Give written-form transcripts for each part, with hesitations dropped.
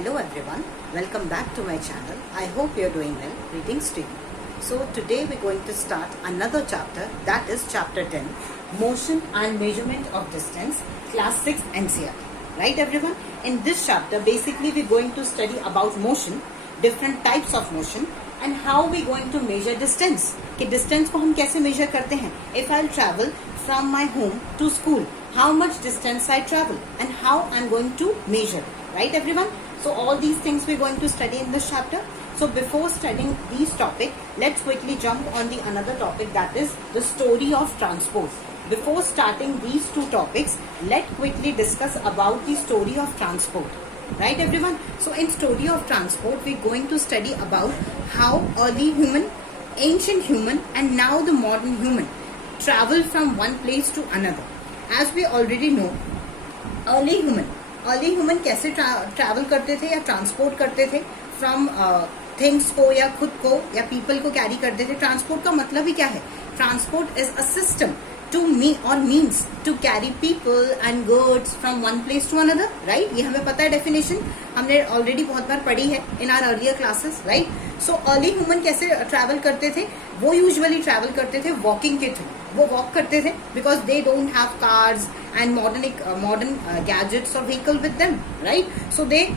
Hello everyone, welcome back to my channel. I hope you're doing well. Greetings to you. So today we're going to start another chapter, that is chapter 10, Motion and Measurement of Distance, class 6 NCERT. Right everyone? In this chapter basically we're going to study about motion, different types of motion and how we're going to measure distance. कि distance को हम कैसे measure करते हैं? If I'll travel from my home to school, how much distance I travel and how I'm going to measure. Right everyone? So all these things we're going to study in this chapter. So before studying these topics, let's quickly jump on the another topic, that is the story of transport. Before starting these two topics, let's quickly discuss about the story of transport. Right everyone? So in story of transport, we're going to study about how early human, ancient human and now the modern human travel from one place to another. As we already know, early human कैसे travel करते थे या transport करते थे from things को या खुद को या people को carry करते थे. Transport का मतलब ही क्या है? Transport is a system to me or means to carry people and goods from one place to another. Right? ये हमें पता है definition, हमने already बहुत बार पढ़ी है in our earlier classes. Right? So early human कैसे travel करते थे? वो usually travel करते थे walking के through. वो walk करते थे because they don't have cars and modern gadgets or vehicle with them, right? So they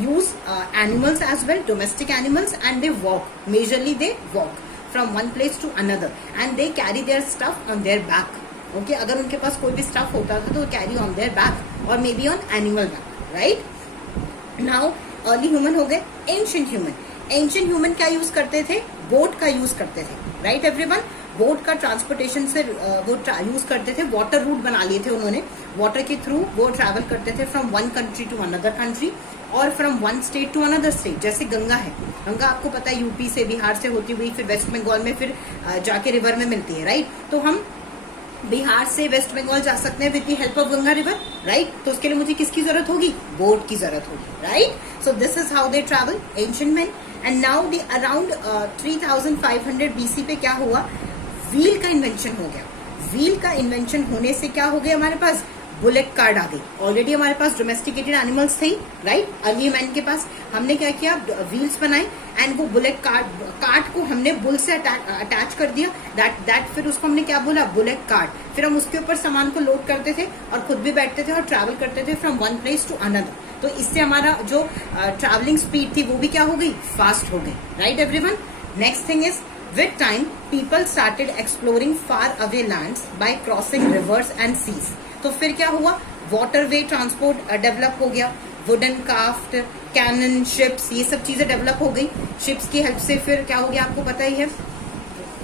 use animals as well, domestic animals, and they walk. Majorly they walk from one place to another and they carry their stuff on their back. Okay, अगर उनके पास कोई भी stuff होता था तो carry on their back or maybe on animal back, right? Now early human हो गए ancient human. Ancient human क्या यूज करते थे? बोट का यूज करते थे. Right everyone? बोट का ट्रांसपोर्टेशन से वो यूज करते थे. वाटर रूट बना लिए थे उन्होंने. वाटर के थ्रू वो ट्रैवल करते थे from one country to another country और from one state to another state. जैसे गंगा है, गंगा आपको पता है यूपी से बिहार से होती हुई फिर वेस्ट बंगाल में फिर जाके रिवर में मिलती है. राइट? तो हम बिहार से वेस्ट बंगाल जा सकते हैं with the help of Ganga river. Right? तो उसके लिए मुझे किसकी जरूरत होगी? बोट की जरूरत होगी. Right? So this is how they travel ancient man. And now the around 3500 BC पे क्या हुआ? व्हील का इन्वेंशन हो गया. व्हील का इन्वेंशन होने से क्या हो गया? हमारे पास बुलेट कार्ड आ गई. ऑलरेडी हमारे पास डोमेस्टिकेटेड एनिमल्स थे. राइट? अर्ली मैन के पास हमने क्या किया? व्हील्स बनाए एंड वो बुलेट कार्ड को हमने बुल से अटैच कर दिया. दैट फिर उसको हमने क्या बोला? Bullet card. फिर हम उसके ऊपर सामान को लोड करते थे और खुद भी बैठते थे और ट्रैवल करते थे from one place to another. तो इससे हमारा जो ट्रैवलिंग स्पीड थी वो भी क्या हो गई? फास्ट हो गई. Right everyone? Next thing is with time people started exploring far away lands by crossing rivers and seas. तो फिर क्या हुआ? वाटरवे ट्रांसपोर्ट डेवलप हो गया. वुडन क्राफ्ट, कैनन, शिप्स, ये सब चीजें डेवलप हो गई. शिप्स की हेल्प से फिर क्या हो गया? आपको पता ही है,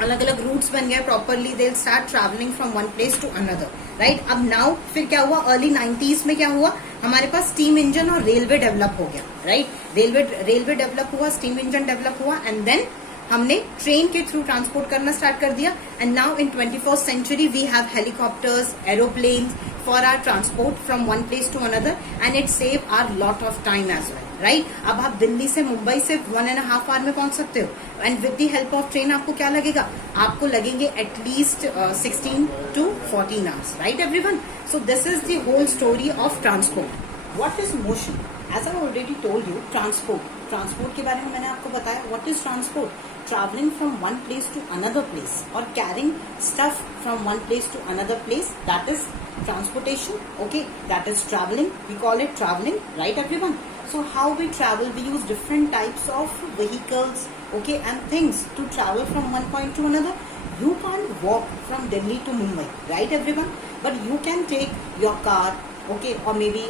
अलग अलग रूट्स बन गए. Properly they start travelling from one place to another. Right? अब नाउ फिर क्या हुआ? अर्ली 90s में क्या हुआ? हमारे पास स्टीम इंजन और रेलवे डेवलप हो गया. राइट? रेलवे डेवलप हुआ, स्टीम इंजन डेवलप हुआ एंड देन हमने ट्रेन के थ्रू ट्रांसपोर्ट करना स्टार्ट कर दिया. And now in 21st century we have helicopters, aeroplanes for our transport from one place to another and it save our lot of time as well. Right? अब आप दिल्ली से मुंबई से 1.5 our में पहुंच सकते हो and with the help of train आपको क्या लगेगा? आपको लगेंगे at least 16 to 14 hours. Right everyone? So this is the whole story of transport. What is motion? As I already told you, transport के बारे में मैंने आपको बताया. What is transport? Traveling from one place to another place or carrying stuff from one place to another place, that is transportation. Okay, that is traveling. We call it traveling. Right everyone? So how we travel? We use different types of vehicles, okay, and things to travel from one point to another. You can't walk from Delhi to Mumbai. Right everyone? But you can take your car, okay, or maybe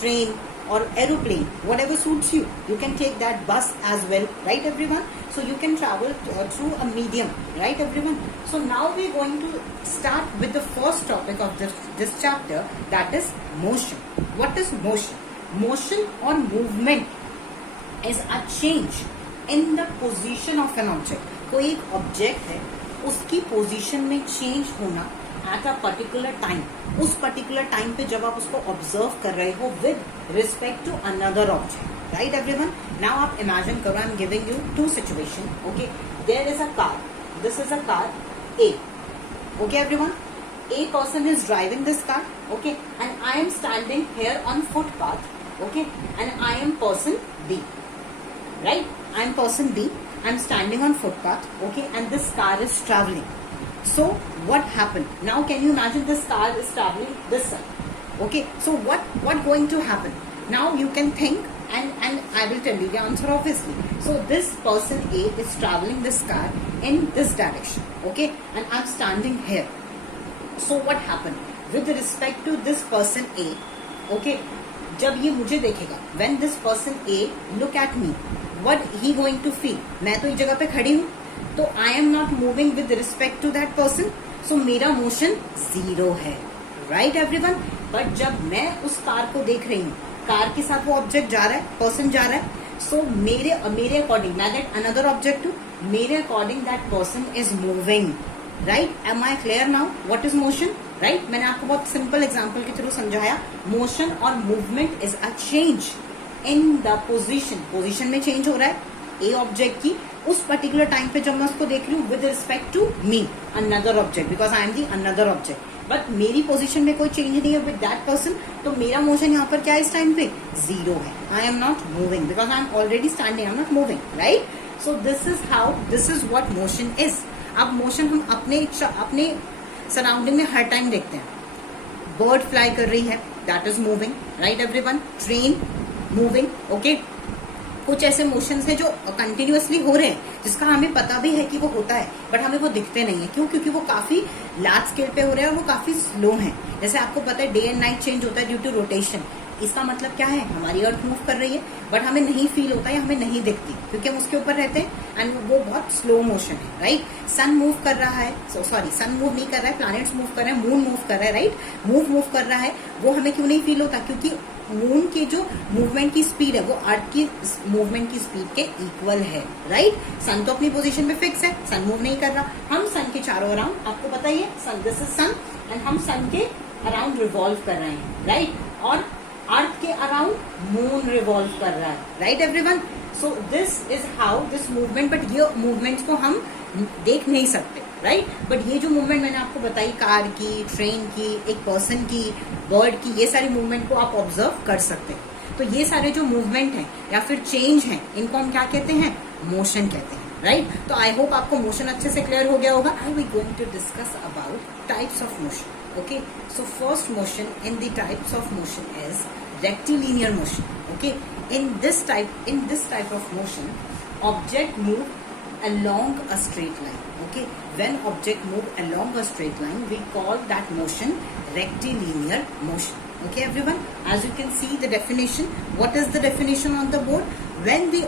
train or aeroplane, whatever suits you. You can take that bus as well. Right everyone? So you can travel through a medium. Right everyone? So now we're going to start with the first topic of this chapter, that is motion. What is motion? Motion or movement is a change in the position of an object. कोई एक object है, उसकी position में change होना at a particular time. उस particular time पे जब आप उसको ऑब्जर्व कर रहे हो with respect to another object. Right everyone? Now आप imagine करो, I'm giving you two situation. Okay, there is a car. This is a car A. Okay everyone? A person is driving this car. Okay, and I am standing here on footpath okay, and I am person B, right? I am person B. I am standing on footpath, okay, and this car is traveling. So what happened? Now can you imagine this car is traveling this side, okay? So what going to happen? Now you can think, and I will tell you the answer obviously. So this person A is traveling this car in this direction, okay, and I'm standing here. So what happened with respect to this person A, okay? जब ये मुझे देखेगा, when this person A look at me, what he going to feel? मैं तो इस जगह पे खड़ी हूँ, तो I am not moving with respect to that person, so मेरा मोशन 0 है, right everyone? But जब मैं उस कार को देख रही हूँ, कार के साथ वो ऑब्जेक्ट जा रहा है, पर्सन जा रहा है, सो मेरे अकॉर्डिंग मैं दैट अनदर ऑब्जेक्ट हूँ, मेरे according that person is moving, right? Am I clear now what is motion, right? मैंने आपको बहुत सिंपल एग्जांपल के थ्रू समझाया. मोशन और movement is a change in the position में चेंज हो रहा है ए ऑब्जेक्ट की उस पर्टिकुलर टाइम पे जब मैं उसको देख रही हूँ with respect to me another object, because I am the another object. But मेरी पोजीशन में कोई चेंज नहीं है विद दैट पर्सन, तो मेरा मोशन यहाँ पर क्या है इस टाइम पे 0 है. I am not moving because I am already standing, I am not moving, right? So this is what motion is. अब मोशन हम अपने सराउंडिंग में हर टाइम देखते हैं. बर्ड फ्लाई कर रही है, that is moving, right everyone? Train moving, okay. कुछ ऐसे मोशंस हैं जो कंटिन्यूअसली हो रहे हैं जिसका हमें पता भी है कि वो होता है, बट हमें वो दिखते नहीं है. क्यों? क्योंकि वो काफी लार्ज स्केल पे हो रहे हैं और वो काफी स्लो हैं. जैसे आपको पता है डे एंड नाइट चेंज होता है ड्यू टू रोटेशन. इसका मतलब क्या है? हमारी अर्थ मूव कर रही है बट हमें नहीं फील होता है, हमें नहीं दिखती क्योंकि हम उसके ऊपर रहते हैं एंड वो बहुत स्लो मोशन है, राइट? सन मूव कर रहा है, सॉरी सन मूव नहीं कर रहा है, प्लैनेट्स मूव कर रहे हैं, मून मूव कर रहा है, राइट? मूव कर रहा है, वो हमें क्यों नहीं फील होता? क्योंकि मून की जो मूवमेंट की स्पीड है वो अर्थ की मूवमेंट की स्पीड के इक्वल है, राइट? सन तो अपनी पोजीशन पे फिक्स है, सन मूव नहीं कर रहा. हम सन के चारों अराउंड, आपको पता ही है सन, दिस इज सन, एंड हम सन के अराउंड रिवॉल्व कर रहे हैं, राइट? और अर्थ के अराउंड मून रिवॉल्व कर रहा है, right everyone? So this is how this movement, but ये मूवमेंट्स को हम देख नहीं सकते, राइट? बट ये जो मूवमेंट मैंने आपको बताई, कार की, ट्रेन की, एक पर्सन की, बर्ड की, ये सारी मूवमेंट को आप ऑब्जर्व कर सकते हैं. तो ये सारे जो मूवमेंट हैं या फिर चेंज हैं, इनको हम क्या कहते हैं? मोशन कहते हैं, राइट? तो आई होप आपको मोशन अच्छे से क्लियर हो गया होगा. I we going to discuss about types of motion. Okay, so first motion in the types of motion is rectilinear motion. Okay, in this type of motion, object move along a straight line. Okay, when object move along a straight line, we call that motion rectilinear motion. Okay, everyone, as you can see the definition. What is the definition on the board? When the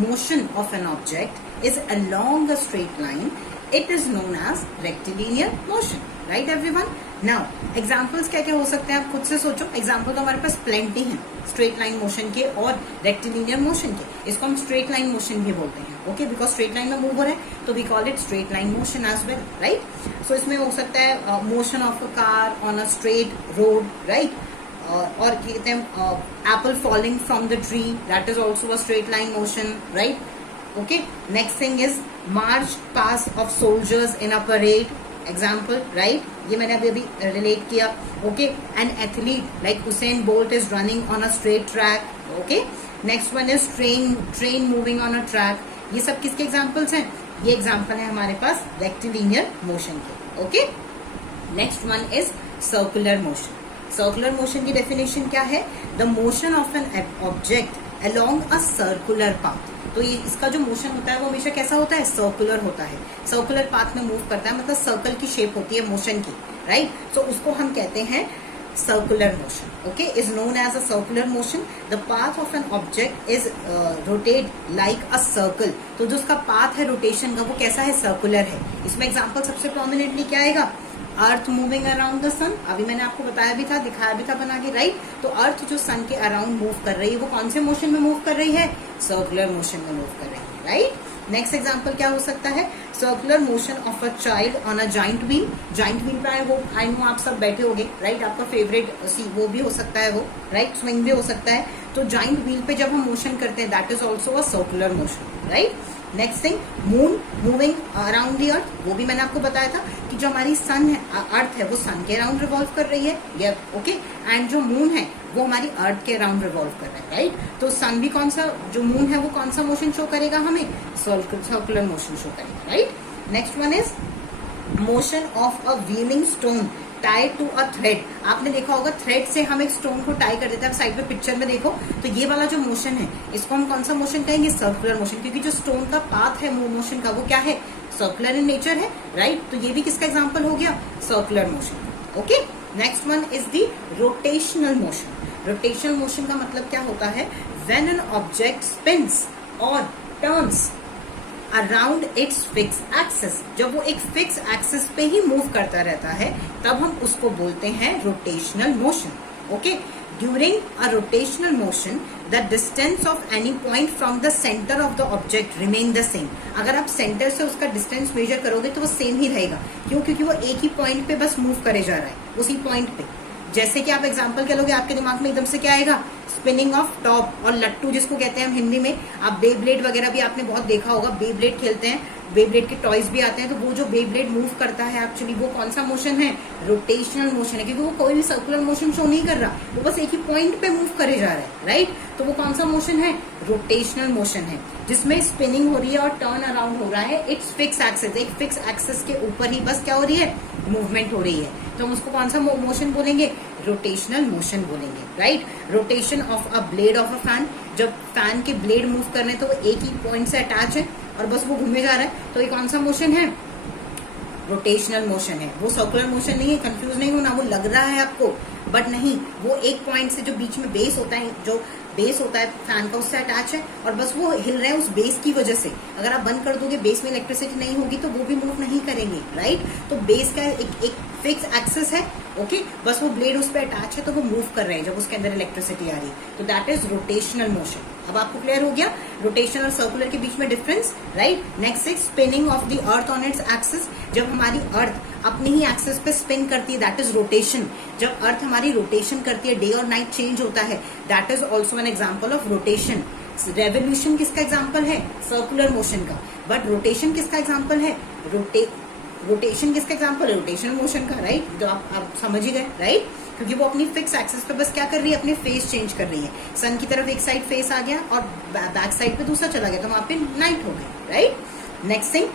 motion of an object is along a straight line, it is known as rectilinear motion. Right everyone? Now examples क्या क्या हो सकते हैं आप खुद से सोचो. Example तो हमारे पास प्लेंटी हैं स्ट्रेट लाइन मोशन के और रेक्टिलिनियर मोशन के. इसको हम स्ट्रेट लाइन मोशन भी बोलते हैं, ओके, बिकॉज स्ट्रेट लाइन में मूव हो रहा है, तो we call it straight line motion as well, right? So इसमें हो सकता है motion of a car on a straight road, right? और कहते हैं apple falling from the tree, that is also a straight line motion, right? Okay, next thing is march past of soldiers in a parade, example, right? ये मैंने अभी relate किया. Okay, an athlete like Usain bolt is running on a straight track. Okay, next one is train moving on a track. ये सब किसके examples हैं? ये example है हमारे पास रेक्टिलिनियर मोशन के. Okay, next one is circular motion. Circular motion की definition क्या है? The motion of an object along a circular path. तो ये इसका जो मोशन होता है वो हमेशा कैसा होता है? सर्कुलर होता है. सर्कुलर पाथ में मूव करता है, मतलब सर्कल की शेप होती है मोशन की, राइट? सो उसको हम कहते हैं circular motion. Okay, is known as a circular motion. The path of an object is rotate like a circle. तो जो उसका पाथ है रोटेशन का वो कैसा है? सर्कुलर है. इसमें एग्जाम्पल सबसे प्रोमिनेंटली क्या आएगा? अर्थ मूविंग अराउंड द सन. अभी मैंने आपको बताया भी था, दिखाया भी था बना के, राइट? तो अर्थ जो सन के अराउंड मूव कर रही है वो कौन से मोशन में मूव कर रही है? सर्कुलर मोशन में मूव कर रही है, राइट? नेक्स्ट एग्जाम्पल क्या हो सकता है? Circular motion of a child on a joint wheel. Joint wheel पे आई नो आप सब बैठे होंगे, राइट? आपका फेवरेट वो भी हो सकता है वो, राइट? स्विंग भी हो सकता है. तो जॉइंट व्हील पे जब हम मोशन करते हैं that is also a circular motion, right? Next thing, moon moving around the earth. वो भी मैंने आपको बताया था कि जो हमारी सन है, अर्थ है, वो सन के अराउंड रिवॉल्व कर रही है, ओके? एंड जो मून है वो हमारी अर्थ के अराउंड रिवॉल्व कर रहा है, राइट। तो सन भी कौन सा, जो मून है वो कौन सा मोशन शो करेगा हमें, सर्कुलर मोशन शो करेगा, right. Next one is motion of a wheeling stone tied to a thread. आपने देखा होगा थ्रेड से हम एक स्टोन को टाई कर देते हैं, साइड में पिक्चर में देखो, तो ये वाला जो मोशन है इसको हम कौन सा मोशन कहेंगे, सर्कुलर मोशन, क्योंकि जो स्टोन का पाथ है मोशन का वो क्या है, सर्कुलर इन नेचर है, राइट। तो ये भी किसका एग्जाम्पल हो गया, circular motion. Okay, next one is the rotational motion. Rotational motion का मतलब क्या होता है, व्हेन एन ऑब्जेक्ट स्पिन्स और turns around its fix axis. जब वो एक फिक्स एक्सिस पे ही मूव करता रहता है तब हम उसको बोलते हैं rotational motion. Okay, during a rotational motion the distance of any point from the centre of the object remain the same. अगर आप सेंटर से उसका डिस्टेंस मेजर करोगे तो वो सेम ही रहेगा, क्यों, क्योंकि वो एक ही पॉइंट पे बस मूव करे जा रहा है, उसी पॉइंट पे। जैसे कि आप एग्जांपल कह लोगे, आपके दिमाग में एकदम से क्या आएगा, स्पिनिंग ऑफ टॉप और लट्टू जिसको कहते हैं हम हिंदी में। आप बेब्लेड वगैरह भी आपने बहुत देखा होगा, बेब्लेड खेलते हैं, बेब्लेड के टॉयज भी आते हैं, तो वो जो बेब्लेड मूव करता है एक्चुअली वो कौन सा मोशन है, रोटेशनल मोशन है, क्योंकि वो कोई भी सर्कुलर मोशन शो नहीं कर रहा, वो बस एक ही पॉइंट पे मूव करे जा रहा है, राइट। तो वो कौन सा मोशन है, रोटेशनल मोशन है, जिसमें स्पिनिंग हो रही है और टर्न अराउंड हो रहा है इट्स फिक्स एक्सिस, एक फिक्स एक्सिस के ऊपर ही बस क्या हो रही है, मूवमेंट हो रही है। तो हम उसको कौन सा मोशन बोलेंगे, रोटेशनल मोशन बोलेंगे, right. Rotation of a blade of a fan, जब फैन के ब्लेड मूव कर रहे हैं तो वो एक ही पॉइंट से अटैच है और बस वो घूमे जा रहा है, तो ये कौन सा मोशन है, रोटेशनल मोशन है। वो सर्कुलर मोशन नहीं है, कंफ्यूज नहीं होना, वो लग रहा है आपको बट नहीं, वो एक पॉइंट से जो बीच में बेस होता है, जो बेस होता है फैन का, उससे अटैच है और बस वो हिल रहे हैं उस बेस की वजह से। अगर आप बंद कर दोगे, बेस में इलेक्ट्रिसिटी नहीं होगी तो वो भी मूव नहीं करेंगे, राइट। तो बेस का एक फिक्स एक्सिस है, ओके, बस वो ब्लेड उस पर अटैच है तो वो मूव कर रहे हैं जब उसके अंदर इलेक्ट्रिसिटी आ रही है, तो दैट इज रोटेशनल मोशन। अब आपको क्लियर हो गया रोटेशन और सर्कुलर के बीच में difference, right. Next is spinning of the earth on its axis. जब हमारी अर्थ अपनी ही एक्सिस पे स्पिन करती है दैट इज रोटेशन। जब अर्थ हमारी रोटेशन करती है, डे और नाइट चेंज होता है, that is also an example of rotation. Revolution किसका एग्जाम्पल है, सर्कुलर मोशन का, बट रोटेशन किसका एग्जाम्पल है, रोटेशन किसका एग्जाम्पल है, रोटेशनल मोशन का, राइट। जो आप समझ ही गए, राइट, क्योंकि वो अपनी फिक्स एक्सिस पे बस क्या कर रही है, अपने फेस चेंज कर रही है। सन की तरफ एक साइड फेस आ गया और बैक साइड पे दूसरा चला गया, तो वहां पे नाइट हो गई, right. Next thing,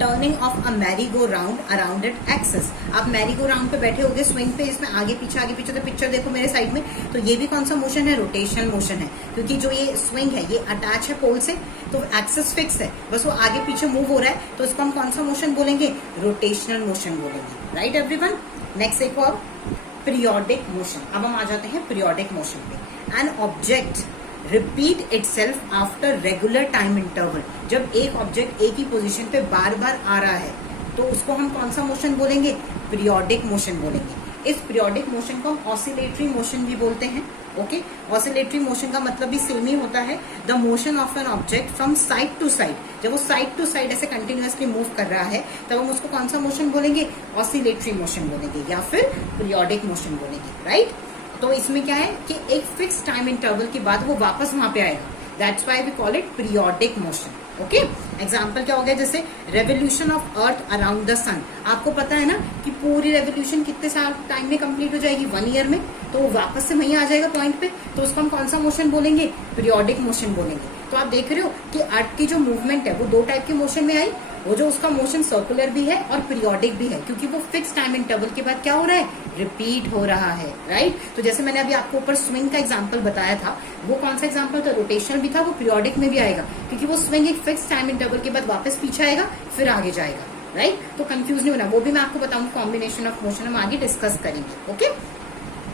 turning of a merry go round around it axis. आप मैरी गो राउंड पे बैठे होगे स्विंग पे, इसमें आगे पीछे, तो पिक्चर देखो मेरे साइड में, तो ये भी कौन सा मोशन है, रोटेशनल मोशन है, क्योंकि जो ये स्विंग है ये अटैच है पोल से, तो एक्सिस फिक्स है, बस वो आगे पीछे मूव हो रहा है, तो इसको हम कौन सा मोशन बोलेंगे, रोटेशनल मोशन बोलेंगे, राइट एवरीवन। नेक्स्ट एक और पीरियोडिक मोशन। अब हम आ जाते हैं पीरियोडिक मोशन पे। An object repeat itself after regular time interval. जब एक ऑब्जेक्ट एक ही पोजीशन पे बार बार आ रहा है तो उसको हम कौन सा मोशन बोलेंगे, पीरियोडिक मोशन बोलेंगे। इस पीरियोडिक मोशन को हम ऑसिलेटरी मोशन भी बोलते हैं, ओके। ऑसिलेटरी मोशन का मतलब भी सेम ही होता है, the motion of an object from side to side. जब वो साइड टू साइड ऐसे कंटिन्यूअसली मूव कर रहा है तब हम उसको कौन सा मोशन बोलेंगे, ऑसिलेटरी मोशन बोलेंगे या फिर पीरियोडिक मोशन बोलेंगे, राइट। तो इसमें क्या है कि एक फिक्स टाइम इंटरवल के बाद वो वापस वहां पे आएगा, that's why we call it periodic motion, okay. Example क्या हो गया, जैसे revolution of earth around the sun. आपको पता है ना कि पूरी रेवोल्यूशन कितने साल टाइम में कंप्लीट हो जाएगी, 1 ईयर में, तो वो वापस से वहीं आ जाएगा पॉइंट पे, तो उसको हम कौन सा मोशन बोलेंगे, पीरियोडिक मोशन बोलेंगे। तो आप देख रहे हो कि अर्थ की जो मूवमेंट है वो 2 टाइप के मोशन में आई, वो जो उसका मोशन सर्कुलर भी है और पीरियोडिक भी है, क्योंकि वो फिक्स टाइम इंटरवल के बाद क्या हो रहा है, रिपीट हो रहा है, राइट। तो जैसे मैंने अभी आपको ऊपर स्विंग का एग्जांपल बताया था, वो कौन सा एग्जांपल था, रोटेशनल भी था, वो पीरियोडिक में भी आएगा, क्योंकि वो स्विंग एक फिक्स टाइम इंटरवल के बाद वापस पीछे आएगा फिर आगे जाएगा, राइट। तो कंफ्यूज नहीं होना, वो भी मैं आपको बताऊंगी, कॉम्बिनेशन ऑफ मोशन हम आगे डिस्कस करेंगे, okay.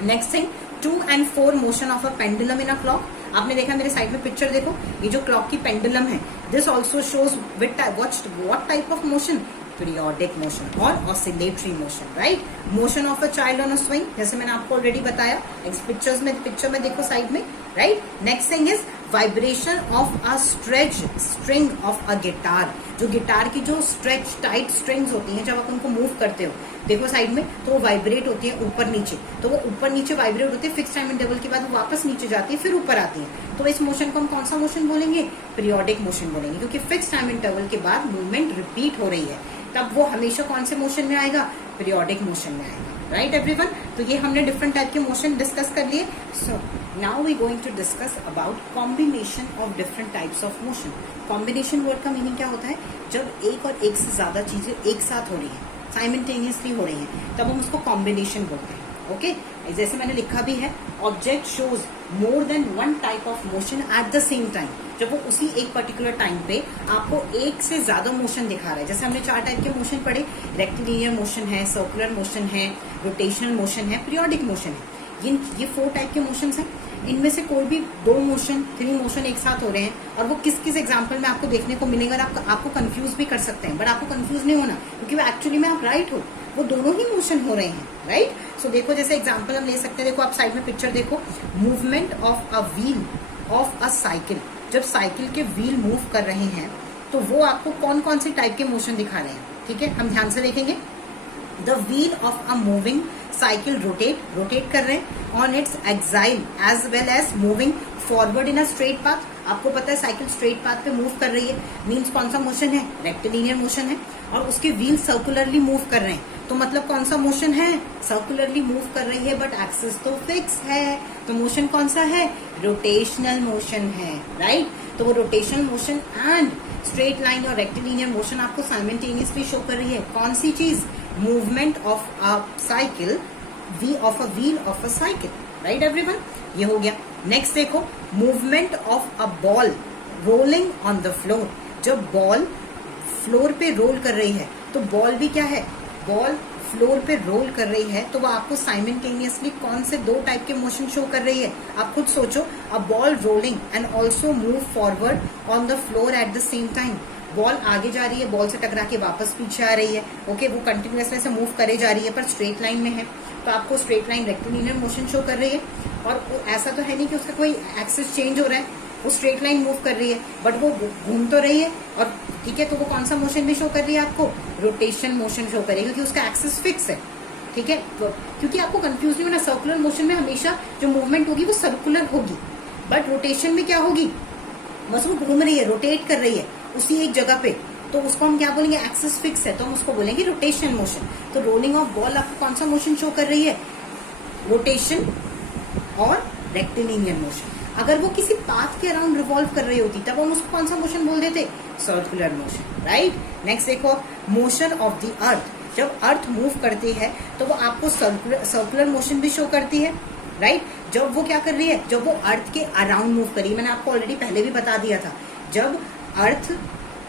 Next thing, 2 and 4 motion of a pendulum in a clock. आपने देखा मेरे साइड में पिक्चर देखो, ये जो क्लॉक की पेंडुलम है, this also shows what type of motion, periodic motion और oscillatory motion, right. Motion of a child on a swing, जैसे मैंने आपको ऑलरेडी बताया, पिक्चर में देखो साइड में, right. Next thing is vibration of a stretch string of a guitar. जो guitar की जो स्ट्रेच टाइट स्ट्रिंग्स होती हैं, जब आप उनको मूव करते हो, देखो साइड में, तो वो वाइब्रेट होती है ऊपर नीचे, तो वो ऊपर नीचे वाइब्रेट होती है, फिक्स टाइम इंटरवल के बाद वो वापस नीचे जाती है फिर ऊपर आती है, तो इस मोशन को हम कौन सा मोशन बोलेंगे, पीरियोडिक मोशन बोलेंगे, क्योंकि फिक्स टाइम इंटरवल के बाद मूवमेंट रिपीट हो रही है, तब वो हमेशा कौन से मोशन में आएगा, पीरियोडिक मोशन में आएगा, राइट एवरीवन। तो ये हमने डिफरेंट टाइप के मोशन डिस्कस कर लिए। So now we going to discuss about combination of different types of motion. Combination word का मीनिंग क्या होता है? जब एक और एक से ज्यादा चीजें एक साथ हो रही हैं, साइमल्टेनियसली हो रही हैं, तब हम उसको कॉम्बिनेशन बोलते हैं। ओके, जैसे मैंने लिखा भी है, object shows more than one type of motion at the same time. जब वो उसी एक पर्टिकुलर टाइम पे आपको एक से ज्यादा मोशन दिखा रहा है। जैसे हमने 4 टाइप के मोशन पढ़े, रेक्टिलिनियर मोशन है, सर्कुलर मोशन है, रोटेशनल मोशन है, पीरियोडिक मोशन है। ये 4 टाइप के मोशन हैं। इनमें से कोई भी 2 मोशन 3 मोशन एक साथ हो रहे हैं, और वो किस किस एग्जाम्पल में आपको देखने को मिलेगा, आपको कंफ्यूज भी कर सकते हैं, बट आपको कंफ्यूज नहीं होना, क्योंकि वो एक्चुअली में आप राइट हो, वो दोनों ही मोशन हो रहे हैं, राइट। सो देखो, जैसे एग्जाम्पल हम ले सकते हैं। देखो आप साइड में पिक्चर देखो, movement of a wheel of a cycle. जब साइकिल के व्हील मूव कर रहे हैं तो वो आपको कौन कौन से टाइप के मोशन दिखा रहे हैं, ठीक है, हम ध्यान से देखेंगे। The wheel of a moving cycle rotate कर रहे हैं on its axle as well as moving forward in a straight path. आपको पता है साइकिल स्ट्रेट पाथ पे मूव कर रही है, मीन्स कौन सा मोशन है? रेक्टिलिनियर मोशन है। और उसके व्हील सर्कुलरली मूव कर रहे हैं, तो मतलब कौन सा मोशन है? सर्कुलरली मूव कर रही है, बट एक्सिस तो फिक्स है, तो मोशन कौन सा है? रोटेशनल मोशन है, राइट। तो वो rotational motion and straight line और रेक्टिलिनियर मोशन आपको साइमल्टेनियसली शो कर रही है। कौन सी चीज? Movement of a cycle, of a wheel of a cycle, right everyone. ये हो गया। नेक्स्ट देखो, movement of a ball rolling on the floor. जब बॉल फ्लोर पे रोल कर रही है, तो बॉल भी क्या है? बॉल फ्लोर पे रोल कर रही है, तो वो आपको साइमल्टेनियसली कौन से 2 टाइप के मोशन शो कर रही है? आप खुद सोचो। A ball rolling and also move forward on the floor at the same time. Ball आगे जा रही है, बॉल से टकरा के वापस पीछे आ रही है, ओके, वो कंटिन्यूअसली से मूव करे जा रही है, पर स्ट्रेट लाइन में है, तो आपको straight line rectilinear motion show कर रही है। और ऐसा तो है नहीं कि उसका कोई एक्सिस चेंज हो रहा है, वो स्ट्रेट लाइन मूव कर रही है, बट वो घूम तो रही है, और ठीक है, तो वो कौन सा मोशन भी शो कर रही है आपको? रोटेशन मोशन शो करेगी, क्योंकि उसका एक्सिस फिक्स है, ठीक है। क्योंकि आपको कंफ्यूज नहीं होना, सर्कुलर मोशन में हमेशा जो मूवमेंट होगी वो सर्कुलर होगी, बट रोटेशन में क्या होगी? बस वो घूम रही है, रोटेट कर रही है उसी एक जगह पे, तो उसको हम क्या बोलेंगे? एक्सिस फिक्स है, तो हम उसको बोलेंगे रोटेशन मोशन। तो रोलिंग ऑफ बॉल आपको कौन सा मोशन शो कर रही है? रोटेशन और रेक्टिलिनियर मोशन। अगर वो किसी पाथ के अराउंड रिवॉल्व कर रही होती, तब हम उसको कौन सा मोशन बोल देते? Circular motion, right. नेक्स्ट देखो, मोशन ऑफ द अर्थ। जब अर्थ मूव करती है तो वो आपको सर्कुलर मोशन भी शो करती है, राइट। जब वो क्या कर रही है? जब वो अर्थ के अराउंड मूव कर रही है, मैंने आपको ऑलरेडी पहले भी बता दिया था, जब अर्थ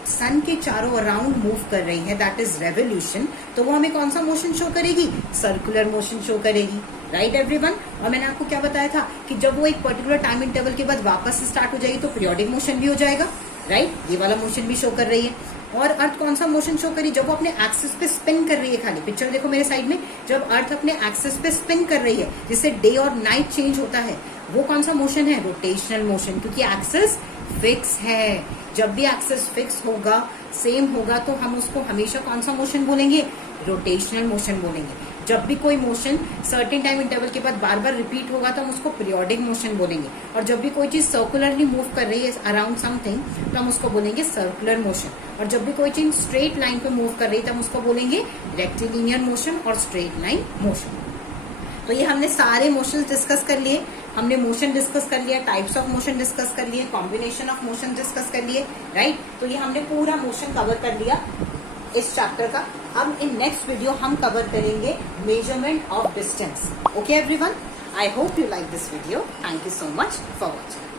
सन के चारों अराउंड मूव कर रही है, दैट इज रेवोल्यूशन, तो वो हमें कौन सा मोशन शो करेगी? सर्कुलर मोशन शो करेगी, राइट एवरीवन। और मैंने आपको क्या बताया था कि जब वो एक पर्टिकुलर टाइम इंटरवल के बाद वापस से स्टार्ट हो जाएगी तो पीरियोडिक मोशन भी हो जाएगा, राइट। ये वाला मोशन भी शो कर रही है। और अर्थ कौन सा मोशन शो करी? जब वो अपने एक्सिस पे स्पिन कर रही है, खाली पिक्चर देखो मेरे साइड में, जब अर्थ अपने एक्सिस पे स्पिन कर रही है, जिससे डे और नाइट चेंज होता है, वो कौन सा मोशन है? रोटेशनल मोशन, क्योंकि एक्सिस फिक्स है। जब भी एक्सिस फिक्स होगा, सेम होगा, तो हम उसको हमेशा कौन सा मोशन बोलेंगे? रोटेशनल मोशन बोलेंगे। जब भी कोई मोशन सर्टेन टाइम इंटरवल के बाद बार बार रिपीट होगा तो हम उसको पीरियोडिक मोशन बोलेंगे। और जब भी कोई चीज सर्कुलरली मूव कर रही है अराउंड समथिंग, तो हम उसको बोलेंगे सर्कुलर मोशन। और जब भी कोई चीज स्ट्रेट लाइन पे मूव कर रही है तो हम उसको बोलेंगे रेक्टिलिनियर मोशन और स्ट्रेट लाइन मोशन। तो ये हमने सारे मोशन डिस्कस कर लिए, हमने मोशन डिस्कस कर लिया, टाइप्स ऑफ मोशन डिस्कस कर लिए, कॉम्बिनेशन ऑफ मोशन डिस्कस कर लिए, राइट। तो ये हमने पूरा मोशन कवर कर लिया इस चैप्टर का। अब इन नेक्स्ट वीडियो हम कवर करेंगे measurement of distance. Okay everyone, I hope you like this video. Thank you so much for watching.